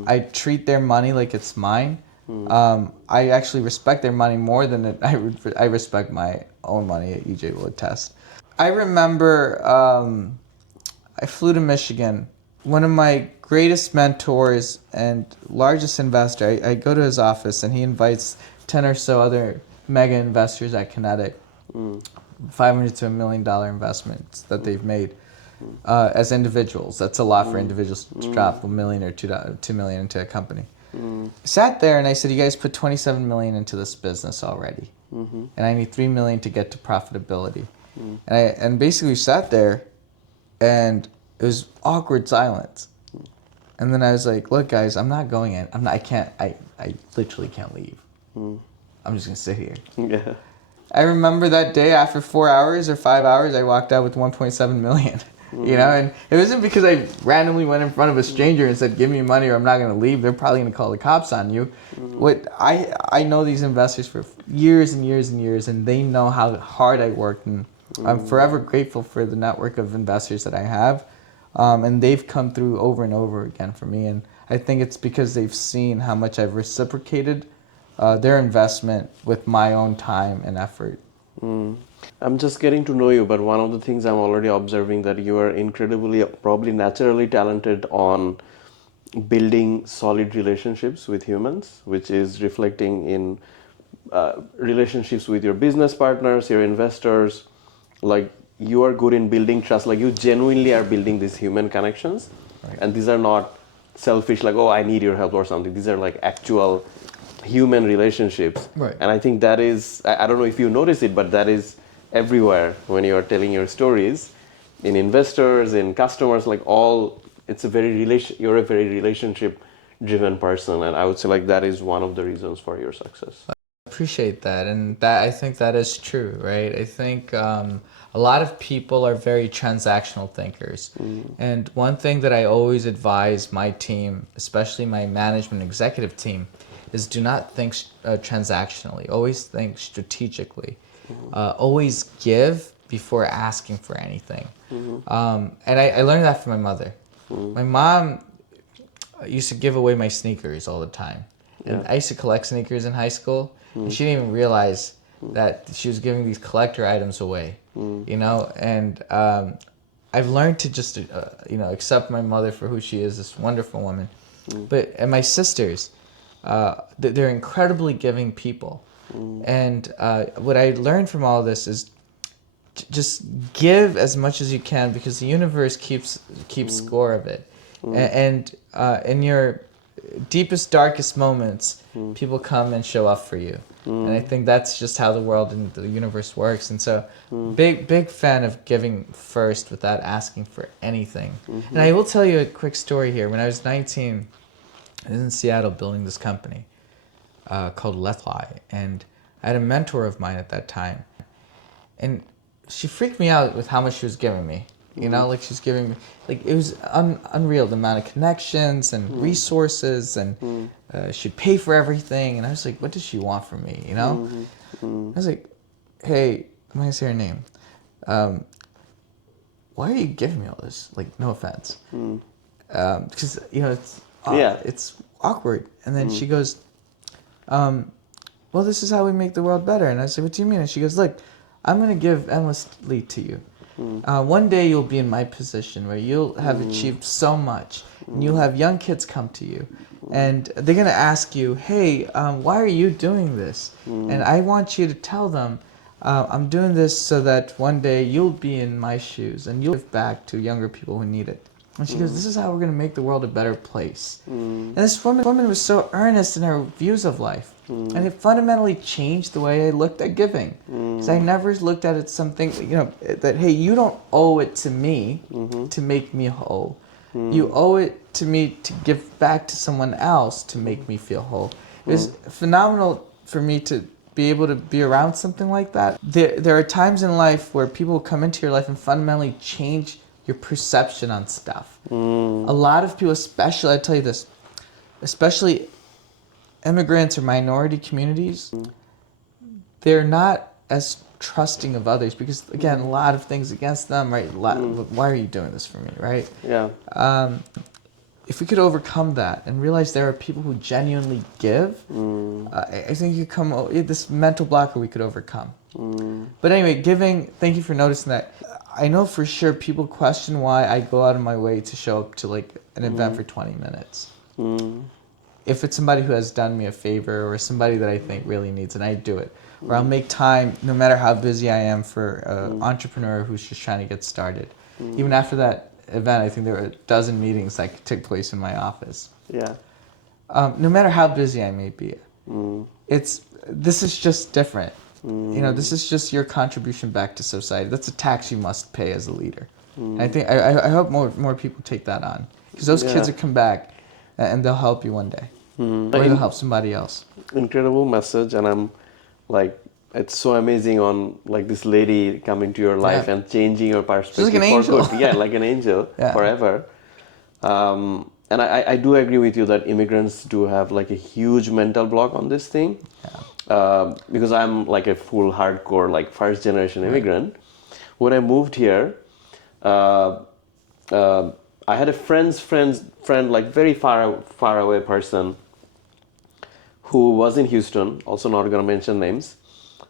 I treat their money like it's mine. I actually respect their money more than I respect my own money. EJ will attest. I remember I flew to Michigan. One of my greatest mentors and largest investor, I go to his office and he invites 10 or so other mega investors at Kinetic, $500 to $1 million investments that they've made as individuals. That's a lot for individuals to drop $1 million or $2 million into a company. Sat there and I said, you guys put $27 million into this business already, and I need $3 million to get to profitability. And basically we sat there, and it was awkward silence. And then I was like, look, guys, I'm not going in. I literally can't leave. I'm just gonna sit here. Yeah. I remember that day, after 4 hours or 5 hours, I walked out with 1.7 million. And it wasn't because I randomly went in front of a stranger and said, give me money or I'm not going to leave. They're probably going to call the cops on you. What I know these investors for years and years and years, and they know how hard I worked, and I'm forever grateful for the network of investors that I have. And they've come through over and over again for me. And I think it's because they've seen how much I've reciprocated their investment with my own time and effort. I'm just getting to know you, but one of the things I'm already observing that you are incredibly, probably naturally talented on building solid relationships with humans, which is reflecting in relationships with your business partners, your investors. Like, you are good in building trust. Like, you genuinely are building these human connections, and these are not selfish, like, oh, I need your help or something. These are like actual human relationships. Right. And I think that is, I don't know if you notice it, but that is everywhere when you are telling your stories, in investors, in customers, like all, it's a very you're a very relationship driven person. And I would say like that is one of the reasons for your success. Appreciate that, and that I think that is true, right? I think a lot of people are very transactional thinkers, and one thing that I always advise my team, especially my management executive team, is do not think transactionally. Always think strategically. Always give before asking for anything. And I learned that from my mother. My mom used to give away my sneakers all the time. And I used to collect sneakers in high school. And she didn't even realize that she was giving these collector items away, you know. And I've learned to just, accept my mother for who she is, this wonderful woman. And my sisters, they're incredibly giving people. And what I learned from all this is just give as much as you can, because the universe keeps score of it. And in your deepest, darkest moments, people come and show up for you. And I think that's just how the world and the universe works. And so big fan of giving first without asking for anything. And I will tell you a quick story here. When I was 19, I was in Seattle building this company called Let's Fly. And I had a mentor of mine at that time. And she freaked me out with how much she was giving me. You know, like she's giving me, like it was unreal, the amount of connections and resources, and she'd pay for everything. And I was like, what does she want from me, you know? I was like, hey, I'm not gonna say her name. Why are you giving me all this? Like, no offense. Because, you know, it's awkward. And then she goes, well, this is how we make the world better. And I said, what do you mean? And she goes, look, I'm going to give endlessly to you. One day you'll be in my position where you'll have achieved so much, and you'll have young kids come to you, and they're going to ask you, hey, why are you doing this? And I want you to tell them, I'm doing this so that one day you'll be in my shoes, and you'll give back to younger people who need it. And she goes, this is how we're going to make the world a better place. And this woman was so earnest in her views of life. And it fundamentally changed the way I looked at giving. Because I never looked at it something, you know, that, hey, you don't owe it to me to make me whole. You owe it to me to give back to someone else to make me feel whole. It was phenomenal for me to be able to be around something like that. There are times in life where people come into your life and fundamentally change your perception on stuff. A lot of people, especially, I tell you this, especially immigrants or minority communities, they're not as trusting of others because, again, a lot of things against them, right? Why are you doing this for me, right? Yeah. If we could overcome that and realize there are people who genuinely give, I think you come this mental blocker we could overcome. But anyway, giving, thank you for noticing that. I know for sure people question why I go out of my way to show up to like an event for 20 minutes. If it's somebody who has done me a favor or somebody that I think really needs it, I do it. Or I'll make time, no matter how busy I am, for an entrepreneur who's just trying to get started. Even after that event, I think there were a dozen meetings that took place in my office. Yeah. No matter how busy I may be, this is just different. You know, this is just your contribution back to society. That's a tax you must pay as a leader. And I think I hope more people take that on, because those kids will come back and they'll help you one day, or they'll help somebody else. Incredible message, and I'm like, it's so amazing on like this lady coming to your life and changing your perspective. She's like an angel. Good. Yeah, like an angel forever. And I do agree with you that immigrants do have like a huge mental block on this thing. Because I'm like a full hardcore like first generation immigrant. When I moved here, I had a friend, like very far away person who was in Houston, also not gonna mention names.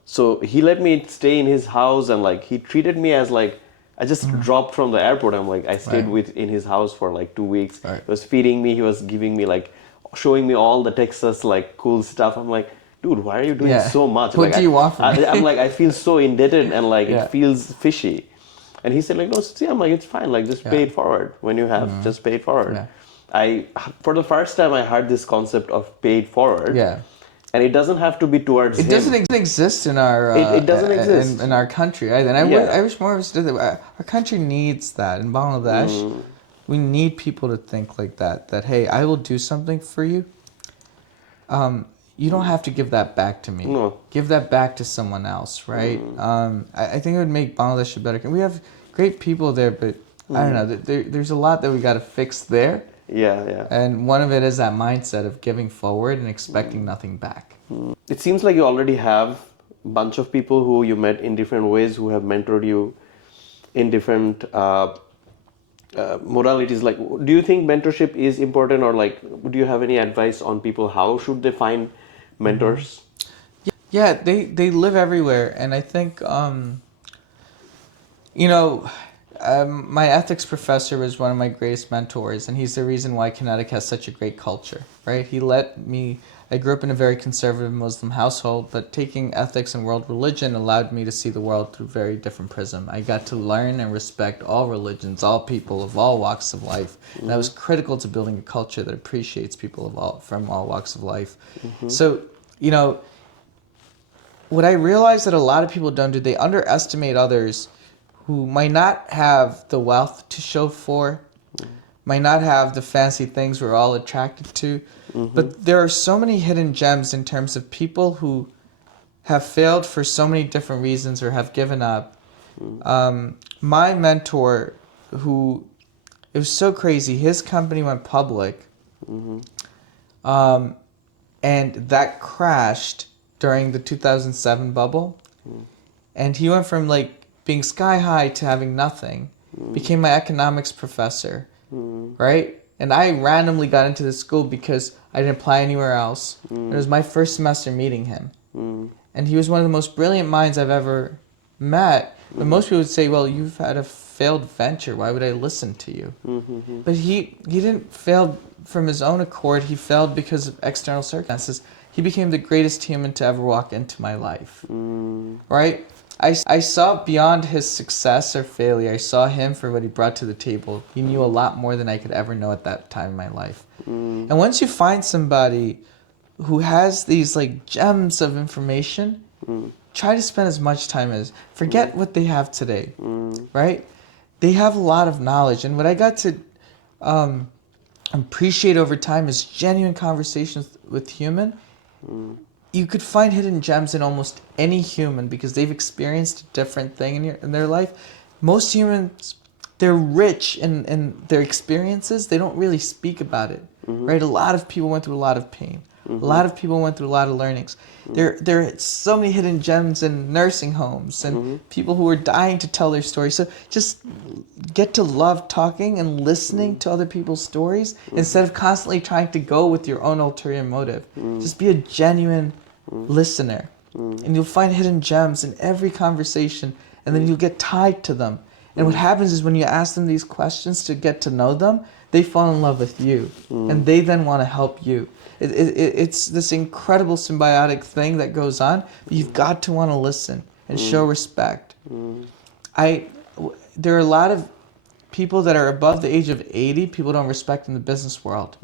So he let me stay in his house, and like he treated me as like, I just dropped from the airport. I'm like, I stayed in his house for like 2 weeks. He was feeding me, he was giving me like, showing me all the Texas like cool stuff. I'm like, dude, why are you doing so much? What do you want from me? I'm like, I feel so indebted, and like it feels fishy. And he said like, no, see, I'm like, it's fine, like just pay it forward when you have, just pay it forward. for the first time, I heard this concept of paid forward. Yeah. And it doesn't have to be towards It him. doesn't exist in our It doesn't exist in our country either. And I wish more of us did that. Our country needs that. In Bangladesh, we need people to think like that. That hey, I will do something for you. You don't have to give that back to me. No. Give that back to someone else, right? I think it would make Bangladesh a better country. We have great people there, but I don't know. There's a lot that we got to fix there. Yeah. And one of it is that mindset of giving forward and expecting nothing back. It seems like you already have a bunch of people who you met in different ways who have mentored you in different modalities. Like, do you think mentorship is important, or like, do you have any advice on people how should they find mentors? Yeah, they live everywhere, and I think my ethics professor was one of my greatest mentors, and he's the reason why Kinetic has such a great culture, right? I grew up in a very conservative Muslim household, but taking ethics and world religion allowed me to see the world through a very different prism. I got to learn and respect all religions, all people of all walks of life. And that was critical to building a culture that appreciates people from all walks of life. So, what I realized that a lot of people don't do, they underestimate others who might not have the wealth to show for, might not have the fancy things we're all attracted to, but there are so many hidden gems in terms of people who have failed for so many different reasons or have given up. My mentor, it was so crazy, his company went public, and that crashed during the 2007 bubble, and he went from being sky high to having nothing, became my economics professor, right? And I randomly got into this school because I didn't apply anywhere else. It was my first semester meeting him. And he was one of the most brilliant minds I've ever met. But most people would say, well, you've had a failed venture. Why would I listen to you? But he didn't fail from his own accord. He failed because of external circumstances. He became the greatest human to ever walk into my life, right? I saw beyond his success or failure. I saw him for what he brought to the table. He knew a lot more than I could ever know at that time in my life. And once you find somebody who has these gems of information, try to spend as much time as, forget what they have today, right? They have a lot of knowledge. And what I got to appreciate over time is genuine conversations with human. You could find hidden gems in almost any human because they've experienced a different thing in their life. Most humans, they're rich in their experiences. They don't really speak about it, right? A lot of people went through a lot of pain. A lot of people went through a lot of learnings. There are so many hidden gems in nursing homes and people who are dying to tell their story. So just get to love talking and listening to other people's stories instead of constantly trying to go with your own ulterior motive. Just be a genuine listener. And you'll find hidden gems in every conversation, and then you'll get tied to them. And what happens is when you ask them these questions to get to know them, they fall in love with you, and they then want to help you. It's this incredible symbiotic thing that goes on, but you've got to want to listen and show respect. There are a lot of people that are above the age of 80, people don't respect in the business world.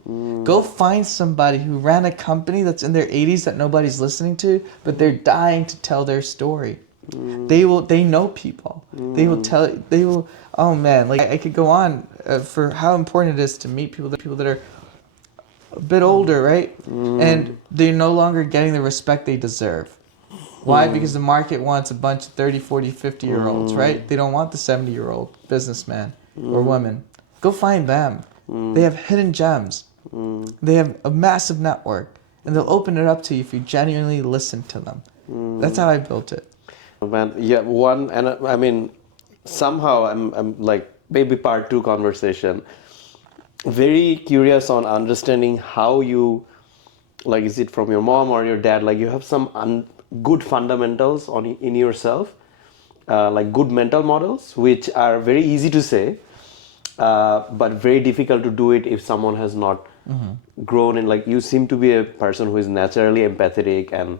Go find somebody who ran a company that's in their 80s that nobody's listening to, but they're dying to tell their story. They know people. Oh man, I could go on for how important it is to meet people that are a bit older, right? And they're no longer getting the respect they deserve. Why? Because the market wants a bunch of 30, 40, 50-year-olds, right? They don't want the 70-year-old businessman or woman. Go find them. They have hidden gems. They have a massive network, and they'll open it up to you if you genuinely listen to them. That's how I built it. Man, yeah, somehow I'm maybe part 2 conversation. Very curious on understanding how you, is it from your mom or your dad? You have some good fundamentals in yourself, good mental models, which are very easy to say, but very difficult to do it if someone has not grown in. You seem to be a person who is naturally empathetic, and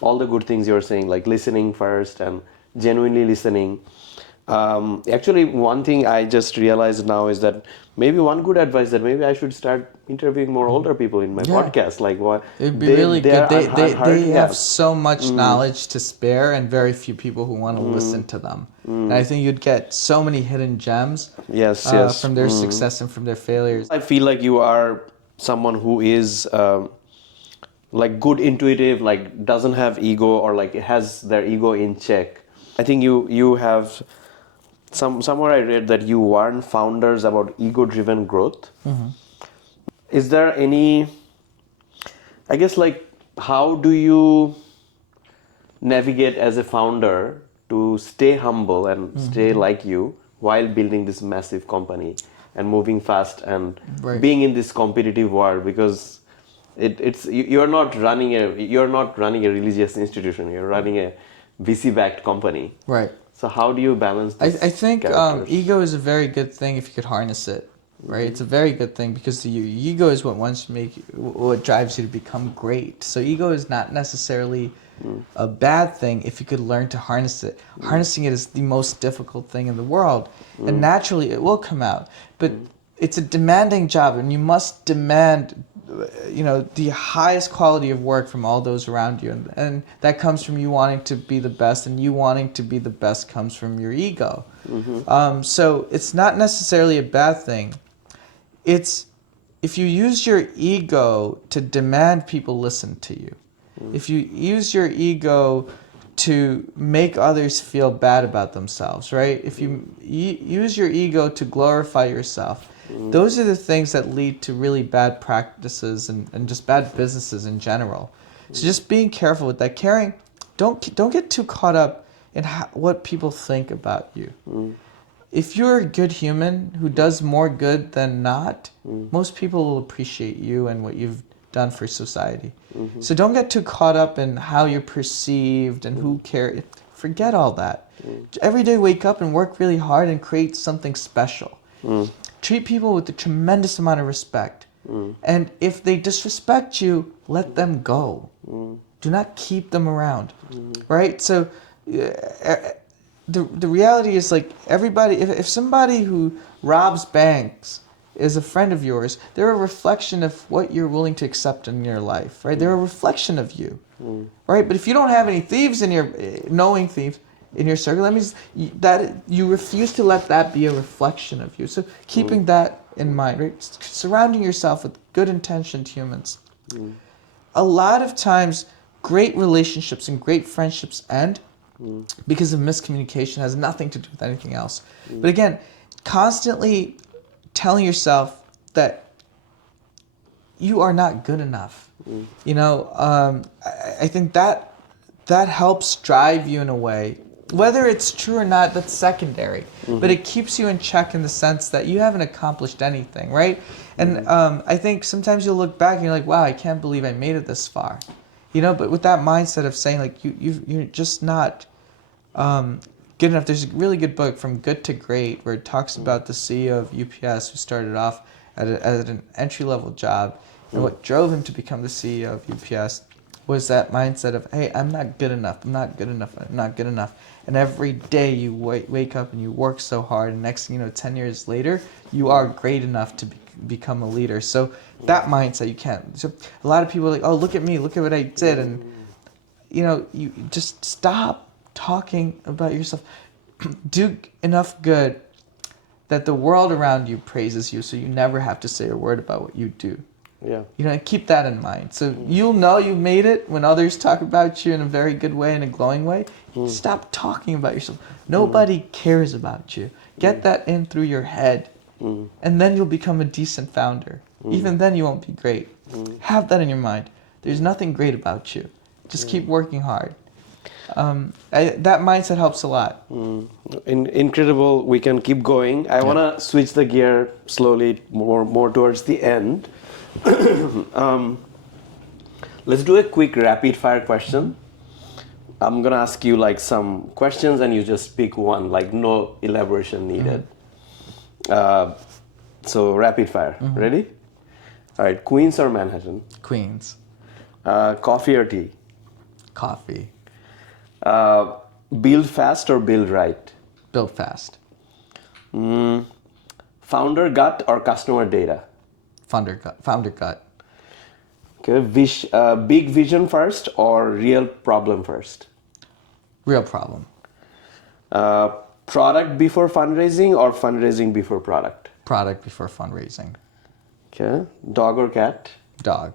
all the good things you're saying, listening first and genuinely listening. Actually, one thing I just realized now is that maybe one good advice that maybe I should start interviewing more older people in my Yeah. podcast. Like what It'd be really good. are hard. They Yeah. have so much knowledge to spare and very few people who want to listen to them. And I think you'd get so many hidden gems Yes, yes. from their success and from their failures. I feel like you are someone who is like good intuitive, like doesn't have ego or like has their ego in check. I think you have somewhere I read that you warn founders about ego-driven growth. Is there any, I guess, like how do you navigate as a founder to stay humble and stay like you while building this massive company and moving fast and Right. being in this competitive world? Because you're not running a religious institution, you're running a VC backed company. Right. So how do you balance this? I think characters? ego is a very good thing if you could harness it, right? It's a very good thing because your ego is what wants to what drives you to become great. So ego is not necessarily a bad thing if you could learn to harness it. Harnessing it is the most difficult thing in the world, and naturally it will come out. But it's a demanding job, and you must demand the highest quality of work from all those around you, and that comes from you wanting to be the best, and you wanting to be the best comes from your ego. So it's not necessarily a bad thing. It's if you use your ego to demand people listen to you, if you use your ego to make others feel bad about themselves, right? If you use your ego to glorify yourself, those are the things that lead to really bad practices and just bad businesses in general. So just being careful with that. Don't get too caught up in what people think about you. If you're a good human who does more good than not, most people will appreciate you and what you've done for society. So don't get too caught up in how you're perceived and who cares. Forget all that. Every day wake up and work really hard and create something special. Treat people with a tremendous amount of respect. And if they disrespect you, let them go. Do not keep them around. Right? So the reality is like everybody, if somebody who robs banks is a friend of yours, they're a reflection of what you're willing to accept in your life, right? They're a reflection of you, right? But if you don't have any thieves in your, knowing thieves in your circle, that means that you refuse to let that be a reflection of you. So keeping that in mind, right? Surrounding yourself with good intentioned humans. A lot of times, great relationships and great friendships end because of miscommunication. Has nothing to do with anything else. But again, constantly telling yourself that you are not good enough. I think that helps drive you in a way. Whether it's true or not, that's secondary. But it keeps you in check in the sense that you haven't accomplished anything, right? And I think sometimes you'll look back and you're like, wow, I can't believe I made it this far. But with that mindset of saying like you're just not good enough. There's a really good book, From Good to Great, where it talks about the CEO of UPS who started off at an entry-level job. And what drove him to become the CEO of UPS was that mindset of, hey, I'm not good enough, I'm not good enough, I'm not good enough. And every day you wake up and you work so hard, and next thing you know, 10 years later, you are great enough to become a leader. So that mindset, you can't. So a lot of people are like, oh, look at me, look at what I did. And, you just stop talking about yourself. Do enough good that the world around you praises you, so you never have to say a word about what you do. Yeah. Keep that in mind. So you'll know you've made it when others talk about you in a very good way, in a glowing way. Stop talking about yourself. Nobody cares about you. Get that in through your head, and then you'll become a decent founder. Even then you won't be great. Have that in your mind. There's nothing great about you. Just keep working hard. That mindset helps a lot. Incredible. We can keep going. I want to switch the gear slowly more towards the end. Let's do a quick rapid fire question. I'm gonna ask you like some questions and you just pick one, like no elaboration needed. So rapid fire. Ready? All right. Queens or Manhattan? Queens. Coffee or tea? Coffee. Build fast or build right? Build fast. Founder gut or customer data? Founder gut. Okay, big vision first or real problem first? Real problem. Product before fundraising or fundraising before product? Product before fundraising. Okay, dog or cat? Dog.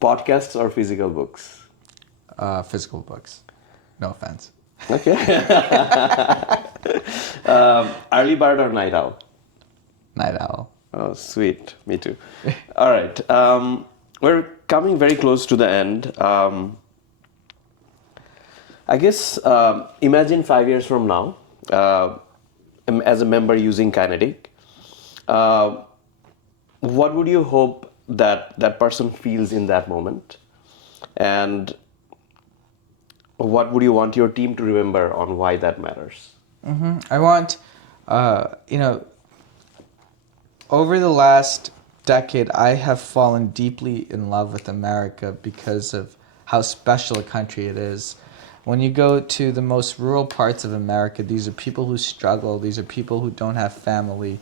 Podcasts or physical books? Physical books. No offense. Okay. Early bird or night owl? Night owl. Oh, sweet. Me too. All right. We're coming very close to the end. I guess imagine 5 years from now, as a member using Kinetic, what would you hope that that person feels in that moment? And what would you want your team to remember on why that matters? I want, over the last decade, I have fallen deeply in love with America because of how special a country it is. When you go to the most rural parts of America, these are people who struggle. These are people who don't have family.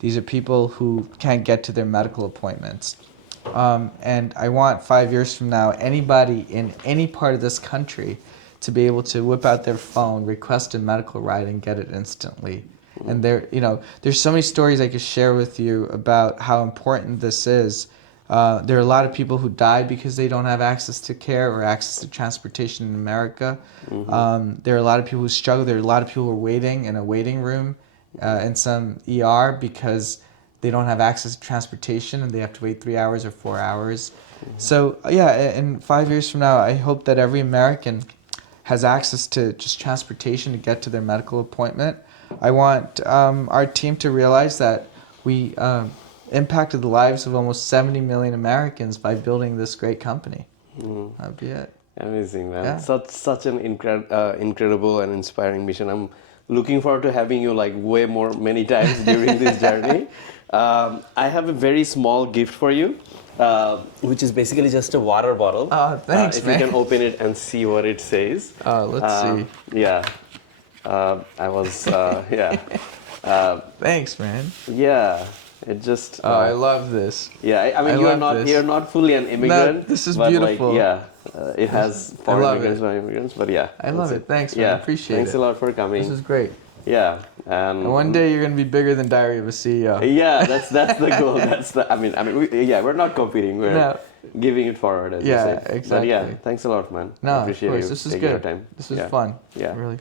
These are people who can't get to their medical appointments. And I want 5 years from now, anybody in any part of this country to be able to whip out their phone, request a medical ride, and get it instantly. And there's so many stories I could share with you about how important this is. There are a lot of people who die because they don't have access to care or access to transportation in America. There are a lot of people who struggle. There are a lot of people who are waiting in a waiting room in some ER because they don't have access to transportation and they have to wait 3 hours or 4 hours. So in 5 years from now, I hope that every American has access to just transportation to get to their medical appointment. I want our team to realize that we impacted the lives of almost 70 million Americans by building this great company. That'd be it. Amazing, man. Yeah. Such an incredible and inspiring mission. I'm looking forward to having you like many times during this journey. I have a very small gift for you, which is basically just a water bottle. Oh, thanks, if man. you can open it and see what it says. Let's see. Yeah. I was, yeah. Thanks, man. Yeah. It just. I love this. Yeah, I mean, you're not fully an immigrant. No, this is but beautiful. Like, it has foreign immigrants, it. non-immigrants, but yeah. I love it. Thanks, man. Yeah, I appreciate thanks it. a lot for coming. This is great. Yeah, and And one day you're gonna be bigger than Diary of a CEO. Yeah, that's the goal. We're not competing. We're giving it forward, as you Yeah, said. exactly. But yeah, thanks a lot, man. No, Appreciate of course. you This is taking your good. time. This was Yeah. fun. Yeah. Really.